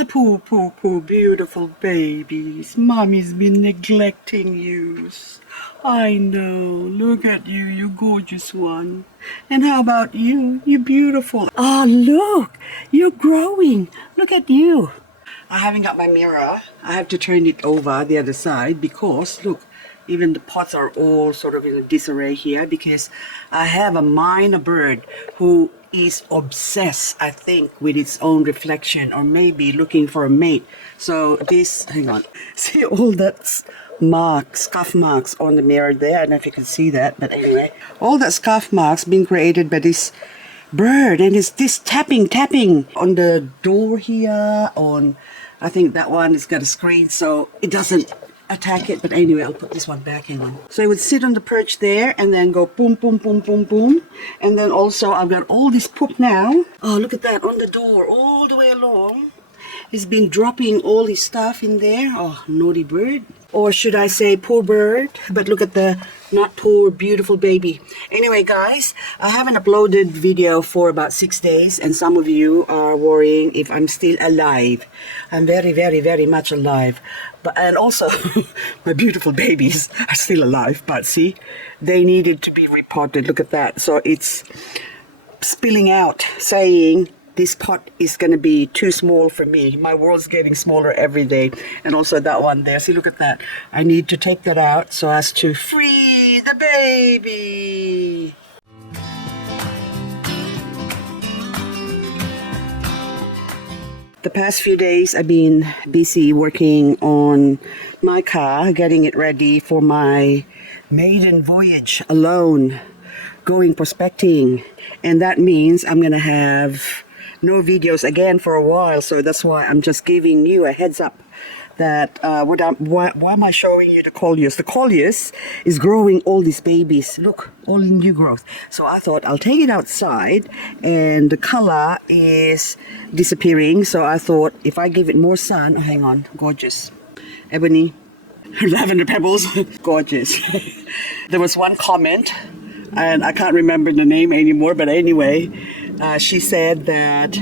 my poor beautiful babies. Mommy's been neglecting you. I know. Look at you, you gorgeous one. And how about you? You beautiful. Ah, look, you're growing. Look at you. I haven't got my mirror. I have to turn it over the other side because, look, even the pots are all sort of in a disarray here because I have a minor bird who is obsessed, I think, with its own reflection or maybe looking for a mate. So this, hang on, see all that marks, scuff marks on the mirror there? I don't know if you can see that, but anyway, all that scuff marks being created by this bird, and it's this tapping on the door here, on, I think that one has got a screen so it doesn't attack it, but anyway, I'll put this one back, hang on. So it would sit on the perch there and then go boom, boom, boom, boom, boom. And then also I've got all this poop now. Oh, look at that, on the door, all the way along. He's been dropping all his stuff in there. Oh, naughty bird. Or should I say poor bird? But look at the not poor, beautiful baby. Anyway, guys, I haven't uploaded video for about 6 days, and some of you are worrying if I'm still alive. I'm very, very, very much alive. But, and also, my beautiful babies are still alive. But see, they needed to be repotted. Look at that. So it's spilling out, saying, this pot is going to be too small for me. My world's getting smaller every day. And also that one there. See, look at that. I need to take that out so as to free the baby. The past few days I've been busy working on my car, getting it ready for my maiden voyage alone, going prospecting. And that means I'm going to have no videos again for a while, so that's why I'm just giving you a heads up that why am I showing you the coleus? The coleus is growing all these babies, look, all in new growth. So I thought I'll take it outside, and the color is disappearing, so I thought if I give it more sun, oh, hang on, gorgeous, ebony, lavender pebbles, gorgeous. There was one comment, and I can't remember the name anymore, but anyway, she said that,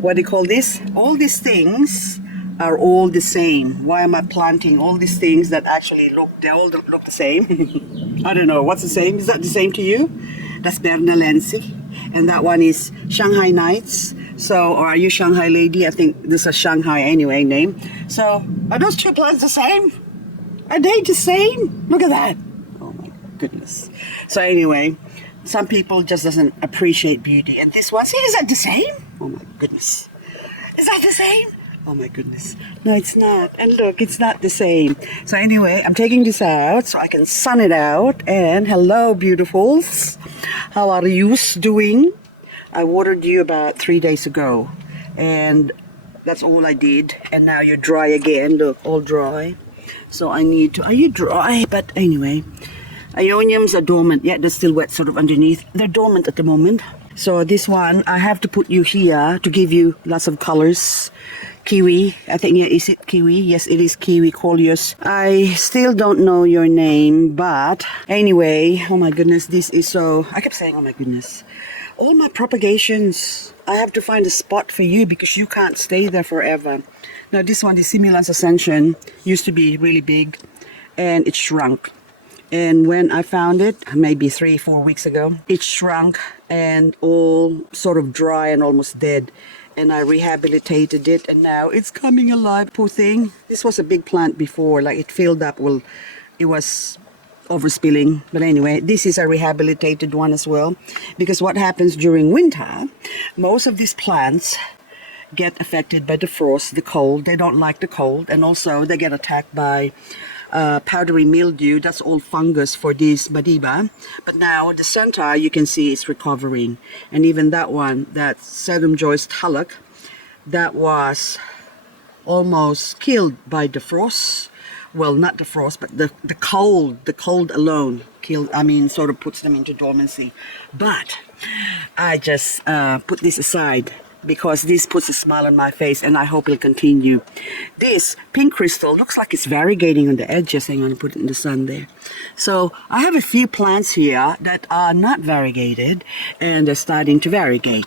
what do you call this? All these things are all the same. Why am I planting all these things that actually they all look the same? I don't know, what's the same? Is that the same to you? That's Bernalense, and that one is Shanghai Nights. So, or are you Shanghai lady? I think this is Shanghai anyway name. So, are those two plants the same? Are they the same? Look at that. Oh my goodness. So anyway, some people just doesn't appreciate beauty. And this one, see, is that the same? Oh my goodness. Is that the same? Oh my goodness. No, it's not. And look, it's not the same. So anyway, I'm taking this out so I can sun it out. And hello, beautifuls. How are you doing? I watered you about 3 days ago. And that's all I did. And now you're dry again. Look, all dry. So I need to, are you dry? But anyway, Ioniums are dormant. Yeah, they're still wet sort of underneath. They're dormant at the moment. So this one, I have to put you here to give you lots of colors. Kiwi, I think, yeah, is it kiwi? Yes, it is kiwi coleus. I still don't know your name, but anyway, oh my goodness, this is so, I kept saying, oh my goodness. All my propagations, I have to find a spot for you because you can't stay there forever. Now this one, the Simulans Ascension, used to be really big and it shrunk. And when I found it, maybe 3-4 weeks ago, it shrunk and all sort of dry and almost dead. And I rehabilitated it and now it's coming alive, poor thing. This was a big plant before, like it filled up, well, it was overspilling. But anyway, this is a rehabilitated one as well. Because what happens during winter, most of these plants get affected by the frost, the cold. They don't like the cold, and also they get attacked by powdery mildew. That's all fungus for this Badiba. But now the center, you can see it's recovering. And even that one, that Sedum Joyce Tulloch, that was almost killed by the frost. Well, not the frost, but the cold alone killed, I mean, sort of puts them into dormancy. But I just put this aside because this puts a smile on my face, and I hope it'll continue. This pink crystal looks like it's variegating on the edges. I'm going to put it in the sun there. So I have a few plants here that are not variegated, and they're starting to variegate,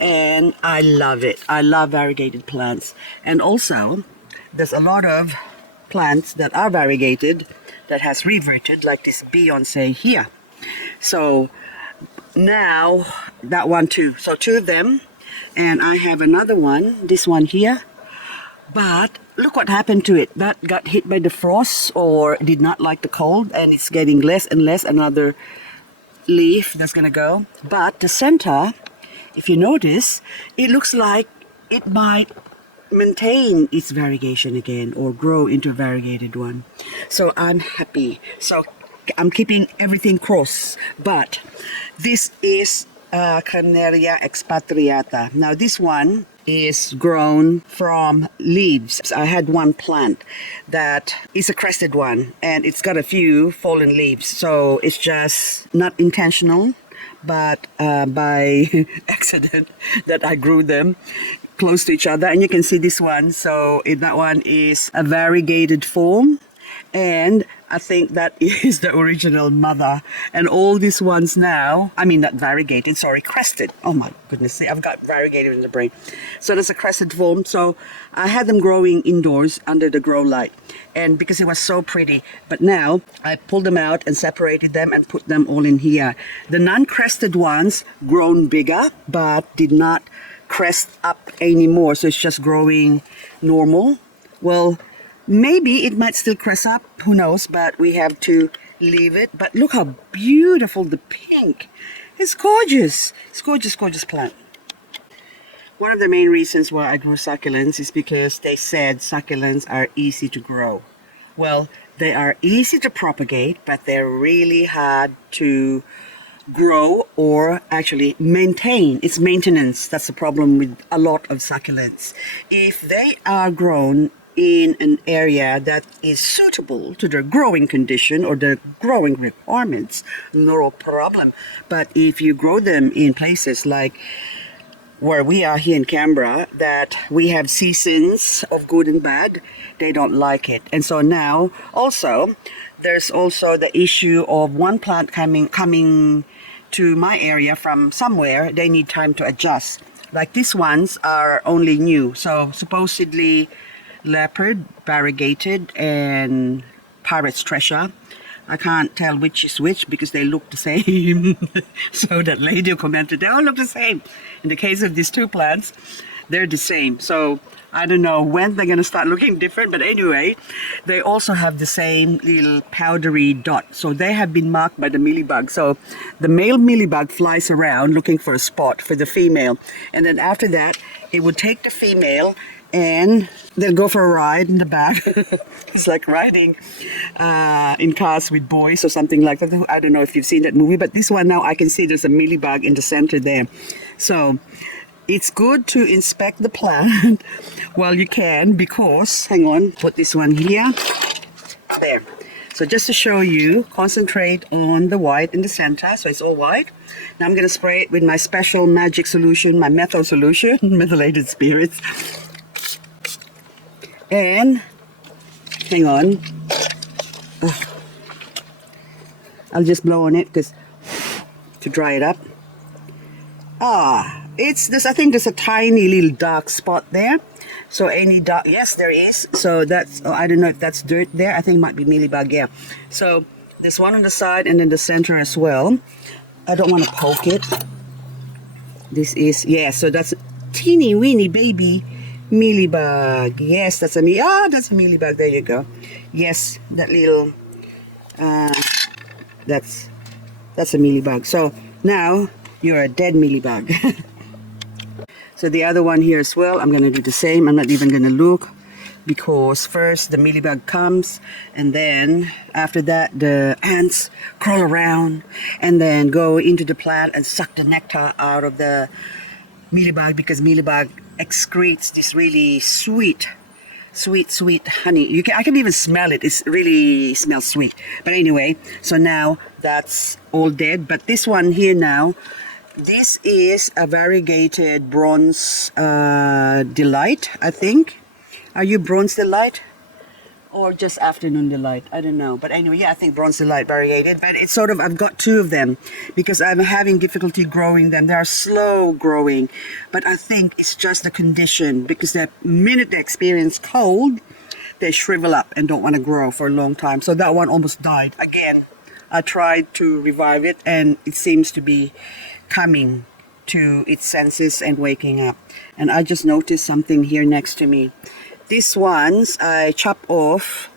and I love it. I love variegated plants. And also there's a lot of plants that are variegated that has reverted, like this Beyonce here. So now that one too, so two of them. And I have another one, this one here, but look what happened to it. That got hit by the frost or did not like the cold, and it's getting less and less. Another leaf that's gonna go. But the center, if you notice, it looks like it might maintain its variegation again or grow into a variegated one. So I'm happy. So I'm keeping everything cross. But this is Carneria expatriata. Now this one is grown from leaves. I had one plant that is a crested one, and it's got a few fallen leaves. So it's just not intentional, but by accident that I grew them close to each other. And you can see this one. So that one is a variegated form. And I think that is the original mother. And all these ones now, I mean not variegated, sorry, crested. Oh my goodness, see, I've got variegated in the brain. So there's a crested form. So I had them growing indoors under the grow light. And because it was so pretty. But now I pulled them out and separated them and put them all in here. The non-crested ones grown bigger, but did not crest up anymore. So it's just growing normal. Well, maybe it might still crest up, who knows, but we have to leave it. But look how beautiful the pink. It's gorgeous. It's gorgeous, gorgeous plant. One of the main reasons why I grew succulents is because they said succulents are easy to grow. Well, they are easy to propagate, but they're really hard to grow or actually maintain. It's maintenance. That's the problem with a lot of succulents. If they are grown in an area that is suitable to their growing condition or their growing requirements, no problem. But if you grow them in places like where we are here in Canberra, that we have seasons of good and bad, they don't like it. And so now also there's also the issue of one plant coming to my area from somewhere. They need time to adjust. Like these ones are only new, so supposedly leopard, variegated, and pirate's treasure. I can't tell which is which because they look the same. So that lady commented, they all look the same. In the case of these two plants, they're the same. So I don't know when they're going to start looking different, but anyway, they also have the same little powdery dot. So they have been marked by the mealybug. So the male mealybug flies around looking for a spot for the female. And then after that, it would take the female and they'll go for a ride in the back. It's like riding in cars with boys or something like that. I don't know if you've seen that movie, but this one now I can see there's a mealybug in the center there. So it's good to inspect the plant while you can, because, hang on, put this one here, there. So just to show you, concentrate on the white in the center, so it's all white. Now I'm going to spray it with my special magic solution, my methyl solution, methylated spirits. And, hang on, I'll just blow on it because to dry it up. It's this. I think there's a tiny little dark spot there. So any dark, yes, there is. So that's, I don't know if that's dirt there. I think it might be mealybug, yeah. So there's one on the side and then the center as well. I don't want to poke it. This is, yeah, so that's a teeny weeny baby mealybug. Yes, that's a that's a mealybug. There you go. Yes, that little that's a mealybug. So now you're a dead mealybug. So the other one here as well, I'm going to do the same. I'm not even going to look, because first the mealybug comes, and then after that the ants crawl around and then go into the plant and suck the nectar out of the mealybug, because mealybug excretes this really sweet honey. I can even smell it. It really smells sweet. But anyway, so now that's all dead. But this one here now This is a variegated bronze delight, I think. Are you bronze delight? Or just afternoon delight? I don't know. But anyway, yeah, I think bronze delight variegated. But it's sort of, I've got two of them because I'm having difficulty growing them. They are slow growing. But I think it's just the condition because the minute they experience cold, they shrivel up and don't want to grow for a long time. So that one almost died. Again, I tried to revive it and it seems to be coming to its senses and waking up. And I just noticed something here next to me. These ones I chopped off.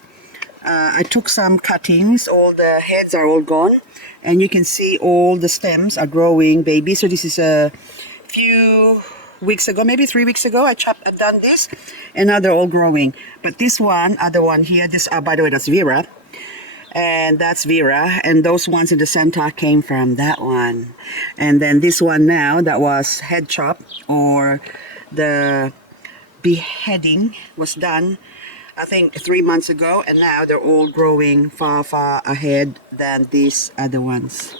I took some cuttings. All the heads are all gone. And you can see all the stems are growing baby. So this is a few weeks ago, maybe 3 weeks ago, I've done this. And now they're all growing. But this one, other one here, this by the way, that's Vera. And that's Vera. And those ones in the center came from that one. And then this one now, that was head chop or the beheading was done I think 3 months ago, and now they're all growing far ahead than these other ones.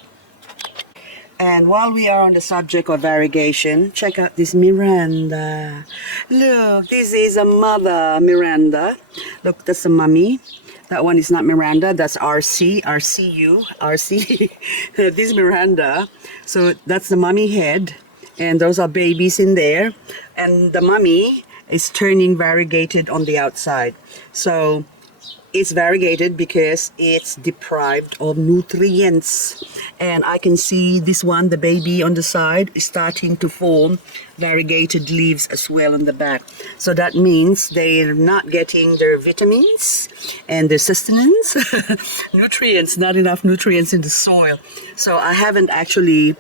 And while we are on the subject of variegation, check out this Miranda. Look, this is a mother Miranda. Look, that's a mummy. That one is not Miranda, that's RC, RCU, RC. This is Miranda. So that's the mummy head, and those are babies in there. And the mummy is turning variegated on the outside. So it's variegated because it's deprived of nutrients. And I can see this one, the baby on the side, is starting to form variegated leaves as well on the back. So that means they're not getting their vitamins and their sustenance, nutrients, not enough nutrients in the soil. So I haven't actually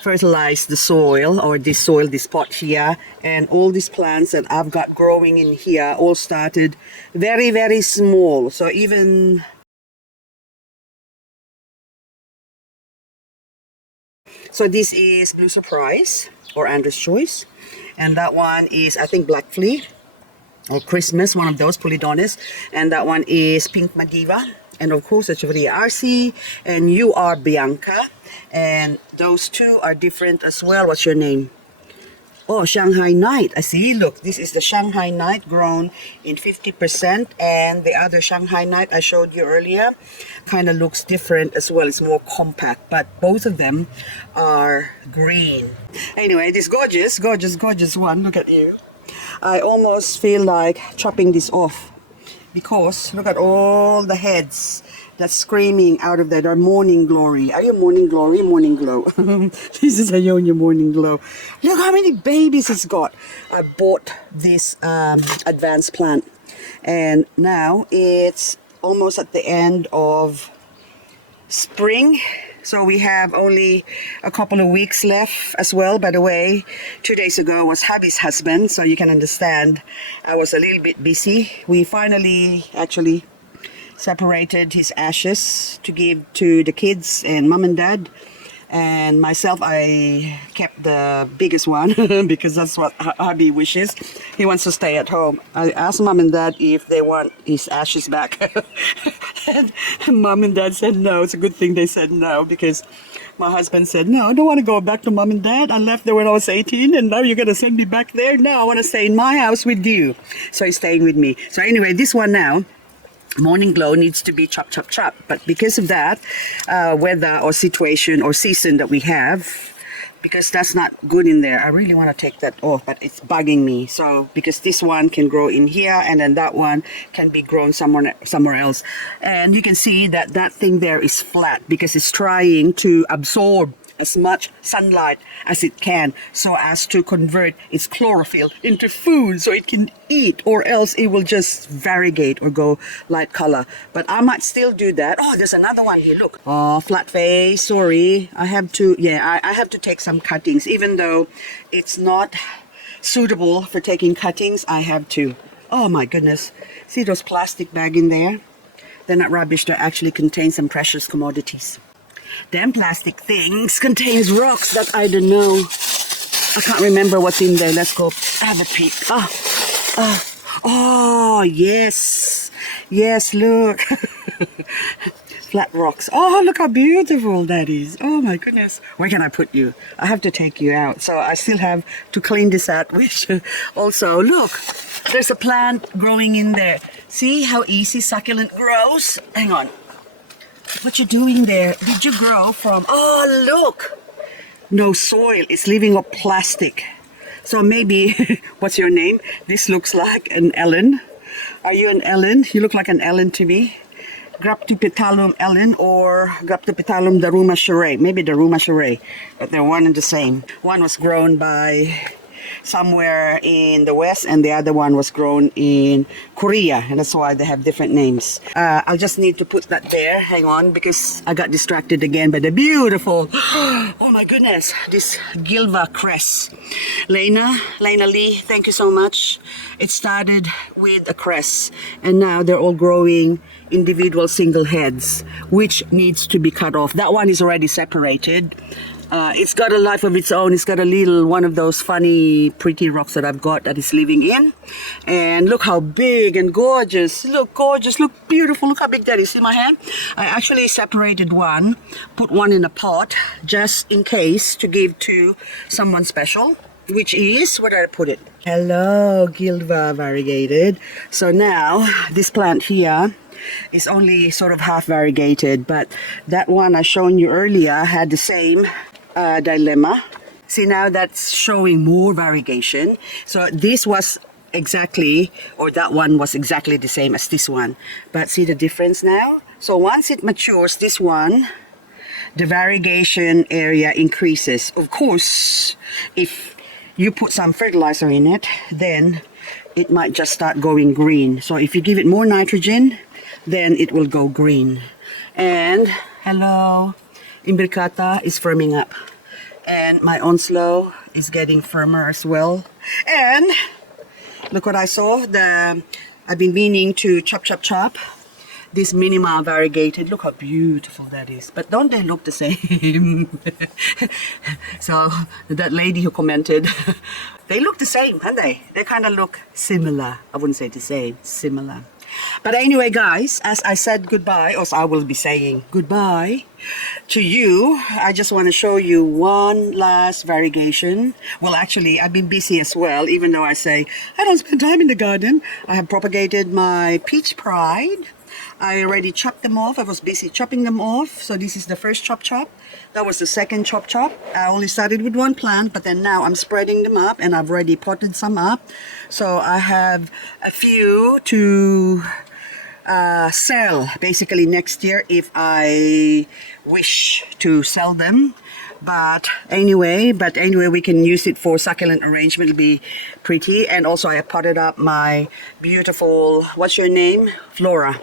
fertilize the soil or this pot here, and all these plants that I've got growing in here all started very small. So even this is Blue Surprise or Andrew's Choice, and that one is I think Black Flea or Christmas, one of those, Polydonis, and that one is Pink Madiva, and of course Echeverria RC, and you are Bianca. And those two are different as well. What's your name? Oh, Shanghai Night. I see. Look, this is the Shanghai Night grown in 50%. And the other Shanghai Night I showed you earlier kind of looks different as well. It's more compact. But both of them are green. Anyway, this gorgeous one. Look at you. I almost feel like chopping this off because look at all the heads that's screaming out of that are morning glory. Are you morning glory? Morning glow. This is Ionia morning glow. Look how many babies it's got. I bought this advanced plant, and now it's almost at the end of spring. So we have only a couple of weeks left as well. By the way, 2 days ago was hubby's husband, so you can understand I was a little bit busy. We finally actually separated his ashes to give to the kids and mom and dad, and myself I kept the biggest one because that's what hubby wishes. He wants to stay at home. I asked mom and dad if they want his ashes back and mom and dad said no. It's a good thing they said no, because my husband said, no, I don't want to go back to mom and dad. I left there when I was 18 and now you're going to send me back there? No, I want to stay in my house with you. So he's staying with me. So anyway, this one now, Morning Glow, needs to be chop. But because of that weather or situation or season that we have, because that's not good in there, I really want to take that off, but it's bugging me. So because this one can grow in here and then that one can be grown somewhere else. And you can see that that thing there is flat because it's trying to absorb as much sunlight as it can so as to convert its chlorophyll into food so it can eat, or else it will just variegate or go light color. But I might still do that. Oh, there's another one here, look. Oh, flat face, sorry. I have to take some cuttings. Even though it's not suitable for taking cuttings, I have to. Oh my goodness. See those plastic bag in there? They're not rubbish, they actually contain some precious commodities. Damn plastic things contains rocks that I don't know. I can't remember what's in there. Let's go have a peek. Oh, yes. Yes, look. Flat rocks. Oh, look how beautiful that is. Oh my goodness. Where can I put you? I have to take you out. So I still have to clean this out. Which also, look, there's a plant growing in there. See how easy succulent grows? Hang on. What you doing there? Did you grow from? Oh, look. No soil. It's living on plastic. So maybe, what's your name? This looks like an Ellen. Are you an Ellen? You look like an Ellen to me. Graptopetalum Ellen or Graptopetalum daruma. Maybe daruma, but they're one and the same. One was grown by somewhere in the west and the other one was grown in Korea, and that's why they have different names. I'll just need to put that there. Hang on, because I got distracted again by the beautiful, oh my goodness, this Gilva cress. Lena Lee, thank you so much. It started with a cress and now they're all growing individual single heads, which needs to be cut off. That one is already separated. It's got a life of its own. It's got a little one of those funny pretty rocks that I've got that is living in. And look how big and gorgeous. Look gorgeous, look beautiful. Look how big that is. See my hand? I actually separated one, put one in a pot just in case to give to someone special, which is, where did I put it? Hello, Gilva variegated. So now this plant here is only sort of half variegated, but that one I shown you earlier had the same dilemma. See, now that's showing more variegation. So this was exactly, or that one was exactly the same as this one, but see the difference now? So once it matures, this one, the variegation area increases. Of course, if you put some fertilizer in it, then it might just start going green. So if you give it more nitrogen, then it will go green. And hello, imbricata is firming up, and my onslow is getting firmer as well. And look what I saw. I've been meaning to chop this minimal variegated. Look how beautiful that is. But don't they look the same? So that lady who commented, they look the same, aren't they? They kind of look similar. I wouldn't say the same, similar. But anyway, guys, as I said goodbye, or I will be saying goodbye to you, I just want to show you one last variegation. Well, actually, I've been busy as well, even though I say I don't spend time in the garden. I have propagated my peach pride. I already chopped them off. I was busy chopping them off. So this is the first chop. That was the second chop. I only started with one plant, but then now I'm spreading them up and I've already potted some up. So I have a few to sell basically next year if I wish to sell them. But anyway, we can use it for succulent arrangement. It'll be pretty. And also I potted up my beautiful, what's your name? Flora,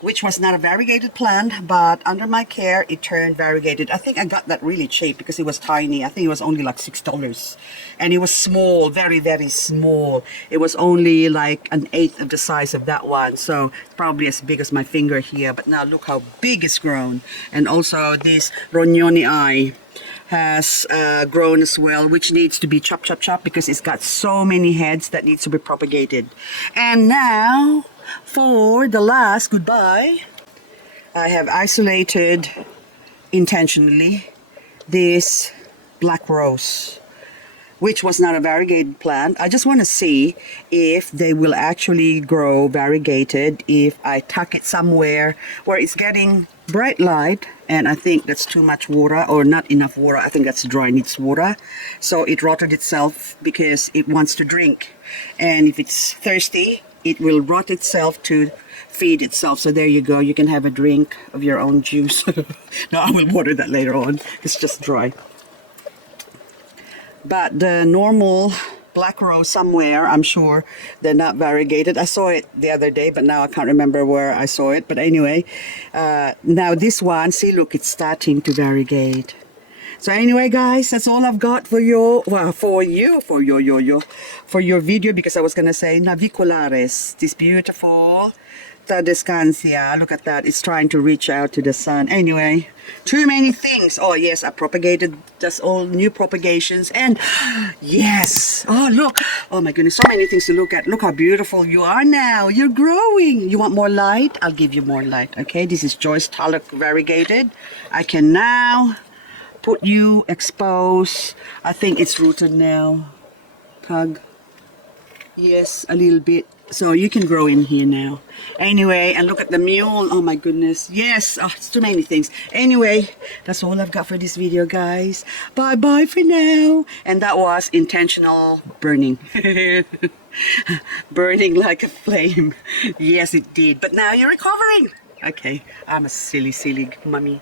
which was not a variegated plant, but under my care it turned variegated. I think I got that really cheap because it was tiny. I think it was only like $6, and it was small, very small. It was only like an eighth of the size of that one, so probably as big as my finger here. But now look how big it's grown. And also this Rognoni has grown as well, which needs to be chopped because it's got so many heads that needs to be propagated. And now for the last goodbye, I have isolated intentionally this black rose, which was not a variegated plant. I just want to see if they will actually grow variegated if I tuck it somewhere where it's getting bright light, and I think that's too much water or not enough water. I think that's dry, needs water. So it rotted itself because it wants to drink, and if it's thirsty, it will rot itself to feed itself. So there you go, you can have a drink of your own juice. No, I will water that later on. It's just dry. But the normal black rose somewhere, I'm sure they're not variegated. I saw it the other day, but now I can't remember where I saw it. But anyway, now this one, see, look, it's starting to variegate. So anyway, guys, that's all I've got for your, well, for your video, because I was gonna say naviculares, this beautiful descansia. Look at that. It's trying to reach out to the sun. Anyway, too many things. Oh yes, I propagated just all new propagations. And yes, oh look, oh my goodness, so many things to look at. Look how beautiful you are now. You're growing. You want more light? I'll give you more light. Okay, this is Joyce Tulloch variegated. I can now put you exposed. I think it's rooted now. Hug. Yes, a little bit. So you can grow in here now. Anyway, and look at the mule. Oh my goodness. Yes, oh, it's too many things. Anyway, that's all I've got for this video, guys. Bye bye for now. And that was intentional burning. Burning like a flame. Yes, it did. But now you're recovering. Okay, I'm a silly, silly mummy.